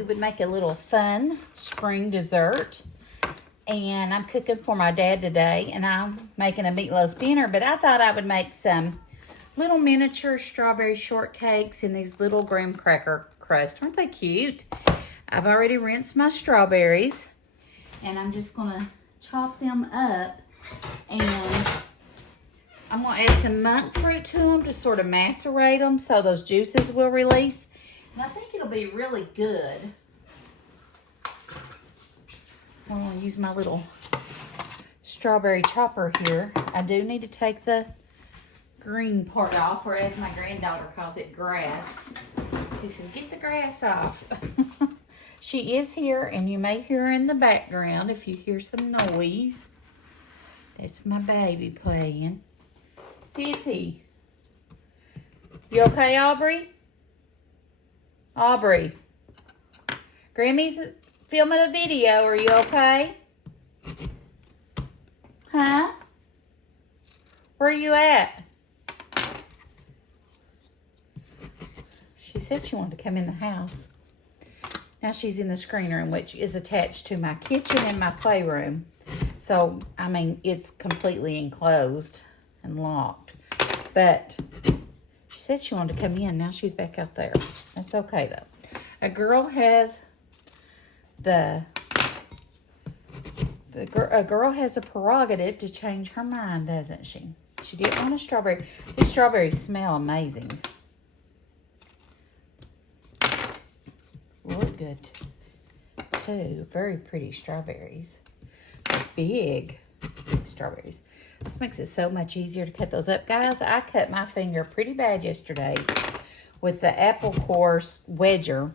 we would make a little fun spring dessert. And I'm cooking for my dad today, and I'm making a meatloaf dinner, but I thought I would make some little miniature strawberry shortcakes in these little graham cracker crust. Aren't they cute? I've already rinsed my strawberries, and I'm just gonna chop them up, and I'm gonna add some monk fruit to them to sort of macerate them so those juices will release. And I think it'll be really good. I'm gonna use my little strawberry chopper here. I do need to take the green part off, or as my granddaughter calls it, grass. She said, get the grass off. She is here, and you may hear her in the background if you hear some noise. That's my baby playing. Sissy. You okay, Aubrey? Aubrey. Grammy's filming a video. Are you okay? Huh? Where are you at? She said she wanted to come in the house. Now she's in the screen room, which is attached to my kitchen and my playroom. So, I mean, it's completely enclosed and locked. But she said she wanted to come in. Now she's back out there. That's okay, though. A girl has a girl has a prerogative to change her mind, doesn't she? She did want a strawberry. These strawberries smell amazing. Look good, too. Very pretty strawberries. Big strawberries. This makes it so much easier to cut those up. Guys, I cut my finger pretty bad yesterday with the apple core wedger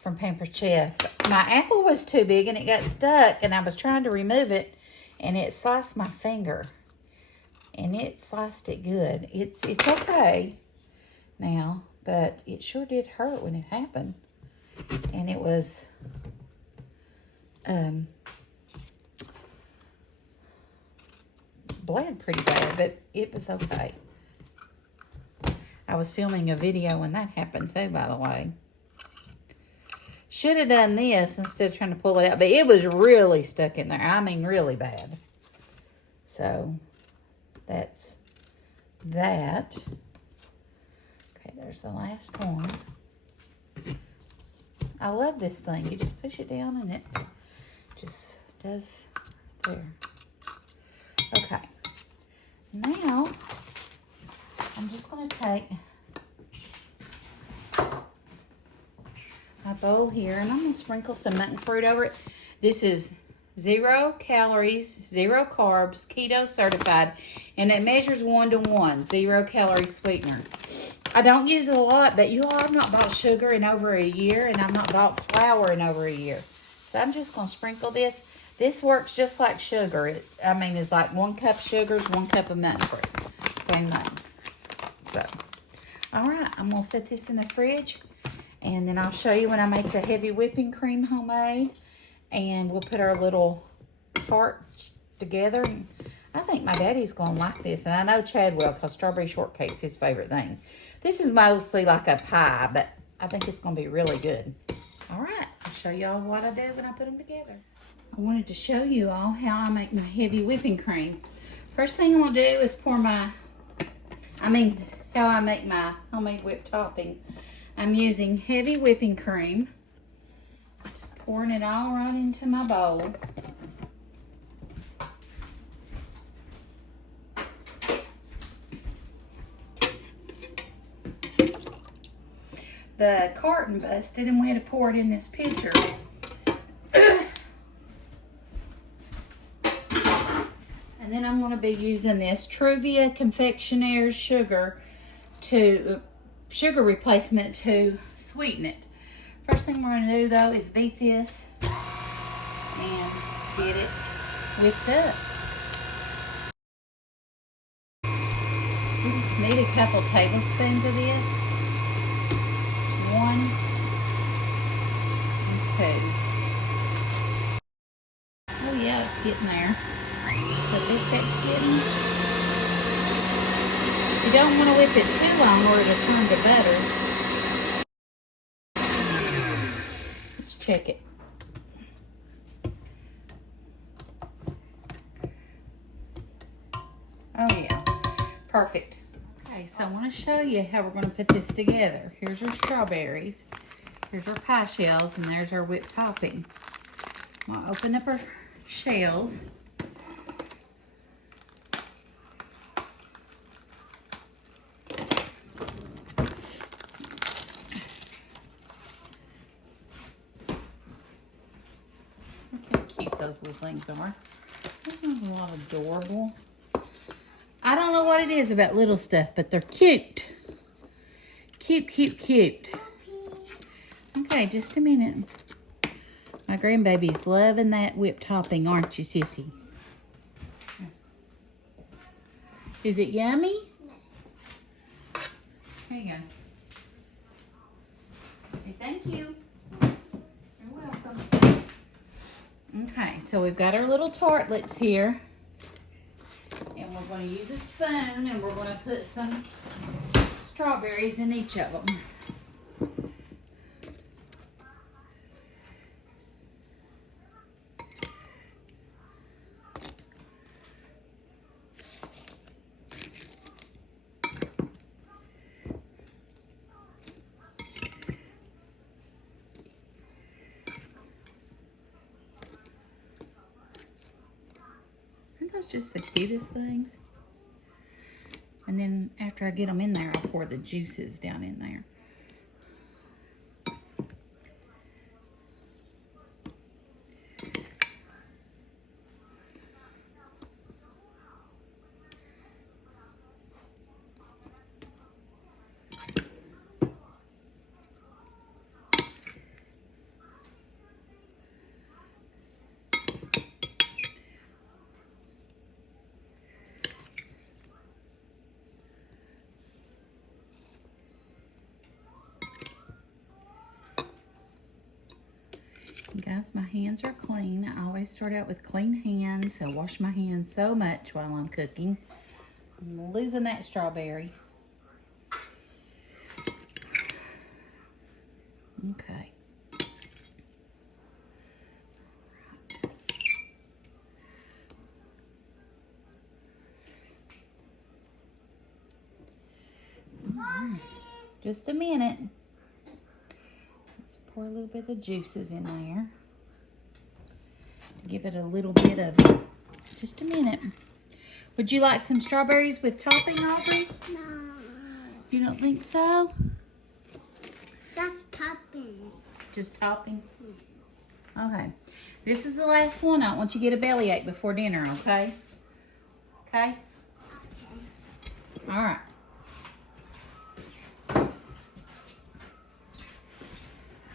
from Pampered Chef. My apple was too big and it got stuck, and I was trying to remove it, and it sliced my finger. And it sliced it good. It's okay now, but it sure did hurt when it happened. And it was bled pretty bad, but it was okay. I was filming a video when that happened too, by the way. Should have done this instead of trying to pull it out, but it was really stuck in there. I mean, really bad. So, that's that. Okay, there's the last one. I love this thing. You just push it down and it just does there. Okay. Now, I'm just going to take my bowl here, and I'm going to sprinkle some monk fruit over it. This is 0 calories, 0 carbs, keto certified, and it measures 1 to 1, 0 calorie sweetener. I don't use it a lot, but you all, I've not bought sugar in over a year, and I've not bought flour in over a year. So I'm just going to sprinkle this. This works just like sugar. It's like 1 cup sugar is 1 cup of monk fruit. Same thing. So, all right, I'm going to set this in the fridge, and then I'll show you when I make the heavy whipping cream homemade, and we'll put our little tarts together. And I think my daddy's going to like this, and I know Chad will, because strawberry shortcake's his favorite thing. This is mostly like a pie, but I think it's going to be really good. All right, I'll show y'all what I do when I put them together. I wanted to show you all how I make my heavy whipping cream. First thing I'm going to do is how I make my homemade whipped topping. I'm using heavy whipping cream. Just pouring it all right into my bowl. The carton busted, and we had to pour it in this pitcher. And then I'm going to be using this Truvia Confectioner's sugar replacement to sweeten it. First thing we're going to do, though, is beat this and get it whipped up. We just need a couple tablespoons of this. 1 and 2. Oh yeah, it's getting there. So that's getting. You don't want to whip it too long or it'll turn to butter. check it. Oh yeah, perfect. Okay, so I want to show you how we're going to put this together. Here's our strawberries. Here's our pie shells, and there's our whipped topping. We'll open up our shells. Look how cute those little things are. This one's a lot adorable. I don't know what it is about little stuff, but they're cute. Cute, cute, cute. Okay, just a minute. My grandbaby's loving that whipped topping, aren't you, Sissy? Is it yummy? There you go. Okay, thank you. You're welcome. Okay, so we've got our little tartlets here. And we're going to use a spoon, and we're going to put some strawberries in each of them. Aren't those just the cutest things? And then after I get them in there, I'll pour the juices down in there. Guys, my hands are clean. I always start out with clean hands. I wash my hands so much while I'm cooking. I'm losing that strawberry. Okay. Just a minute. Let's pour a little bit of juices in there. Give it a little bit of, just a minute. Would you like some strawberries with topping, Aubrey? No. You don't think so? Just topping. Just topping? Okay. This is the last one. I don't want you to get a bellyache before dinner, okay? Okay? All right.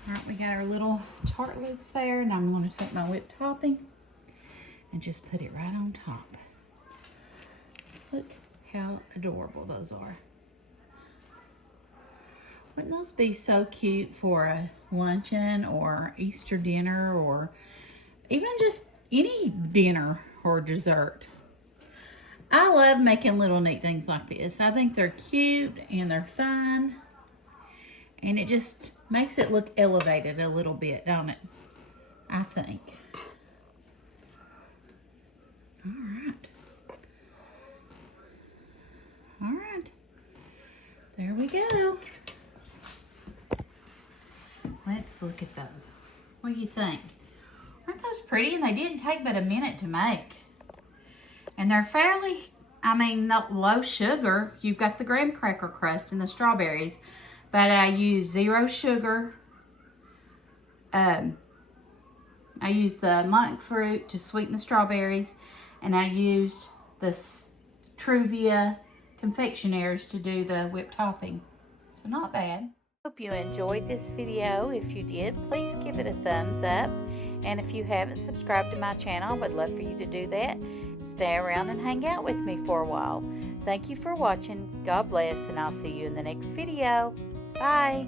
All right, we got our little tartlets there, and I'm going to take my whipped topping and just put it right on top. Look how adorable those are. Wouldn't those be so cute for a luncheon or Easter dinner or even just any dinner or dessert? I love making little neat things like this. I think they're cute and they're fun, and it just makes it look elevated a little bit, don't it? I think. All right. All right. There we go. Let's look at those. What do you think? Aren't those pretty? And they didn't take but a minute to make. And they're fairly, not low sugar. You've got the graham cracker crust and the strawberries. But I use 0 sugar. I used the monk fruit to sweeten the strawberries. And I used the Truvia confectionaires to do the whipped topping. So not bad. Hope you enjoyed this video. If you did, please give it a thumbs up. And if you haven't subscribed to my channel, I would love for you to do that. Stay around and hang out with me for a while. Thank you for watching. God bless, and I'll see you in the next video. Bye.